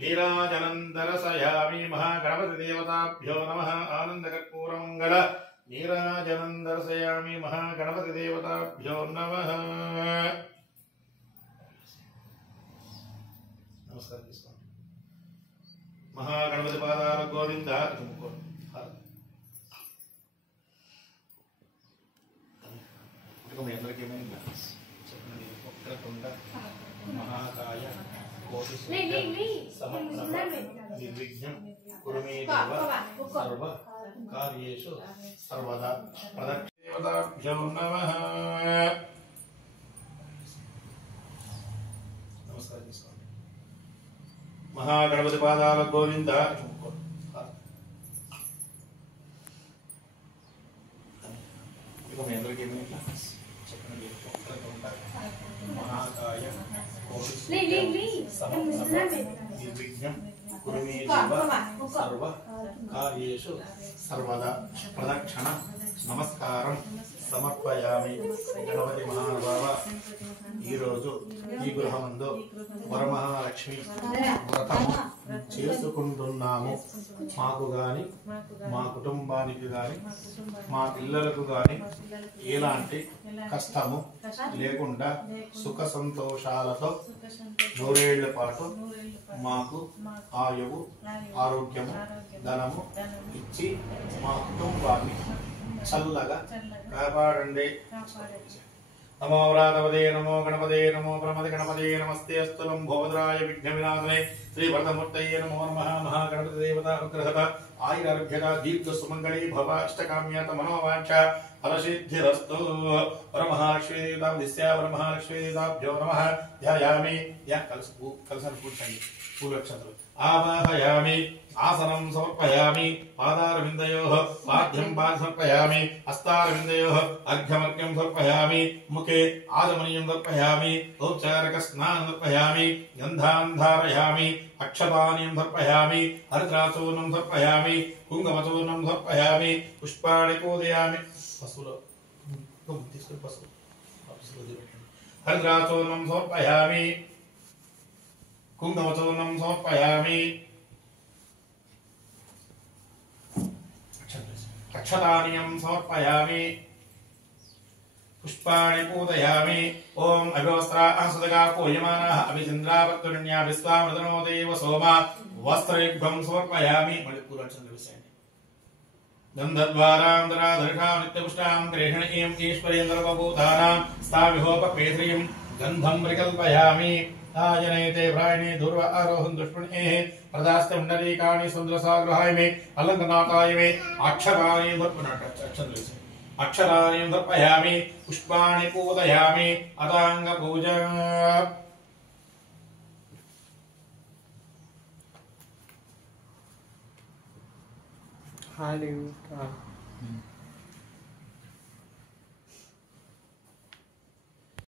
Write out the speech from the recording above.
नीराजनन्दरसयामि महागणपतिदेवताभ्यो नमः आनन्दकर्पूरमङ्गल नीराजनन्दरसयामि महागणपतिदेवताभ्यो नमः नमस्कार महागणपति पादार गोविंद महाकाय निर्विघ्नं कुरु मे देव सर्व कार्येषु सर्वदा प्रदक्षिणेभ्यो नमः नमस्कार महागणपति पादार गोविंद महाकाय निर्विघ्नं कुरु मे देव सर्व कार्येषु सर्वदा प्रदक्षिण नमस्कारं समर्पयामि गणपति महानुभाव ఈ రోజు ఈ గృహమందు వరమహాలక్ష్మి వ్రతం చేసుకుంటున్నాము. మాకు గాని మా కుటుంబానికి గాని మా పిల్లలకు గాని ఎలాంటి కష్టము లేకుండా సుఖ సంతోషాలతో నూరేళ్ల పాటు మాకు ఆయువు ఆరోగ్యము ధనము ఇచ్చి మా కుటుంబాన్ని చల్లగా కాపాడండి. नमो व्रातपदे नमो गणपते नमो प्रमद गणपते नमस्ते अस्तु लंबोदराय विघ्नविनाशने श्री वरदमूर्तये नमो नमः. महागणपति देवता अनुग्रहत आयुरारोग्यता दीर्घ सुमंगली भव अष्टकाम्यत मनोवांछा फलसिद्धिरस्तु. वरमहालक्ष्मी देवता दिस्या वरमहालक्ष्मी देवताभ्यो नमः. ध्यायामि या कलशन पूजयन्ति पूर्वक्षत्रु आवाहयामि आसनं समर्पयामि पादारविन्दयोः पाद्यं पाद समर्पयामि हस्तारविन्दयोः अर्घ्यमर्घ्यं समर्पयामि मुखे आचमनीयं समर्पयामि औपचारिकस्नानं समर्पयामि गन्धान् धारयामि अक्षतानीं समर्पयामि हरिद्राचूर्णं समर्पयामि कुङ्कुमचूर्णं समर्पयामि पुष्पाणि पूजयामि हरिद्राचूर्णं समर्पयामि कुङ्कुमचूर्णं समर्पयामि अक्षतानीयं समर्पयामि पुष्पाणि पूजयामि. ओम अभिवस्त्रा अंसदगा पूयमानः अभिचन्द्रावत्तुन्या विश्वामृतनो देव सोमा वस्त्रयुग्मं समर्पयामि. गन्धद्वारान्तराधर्षां नित्यपुष्टां ग्रहिणीं ईश्वरीन्द्रवभूतानां स्थाविहोपपेत्रीं गन्धं विकल्पयामि. आजनयते प्रायणे दूर्व आरोहं दुष्मणेः प्रदास्ते मुण्डलीकानि सुन्दरसाग्रहाय मे अलङ्कनाथाय मे अक्षराणि समर्पयामि. पुष्पाणि पूजयामि. अताङ्गपूजा Hallelujah.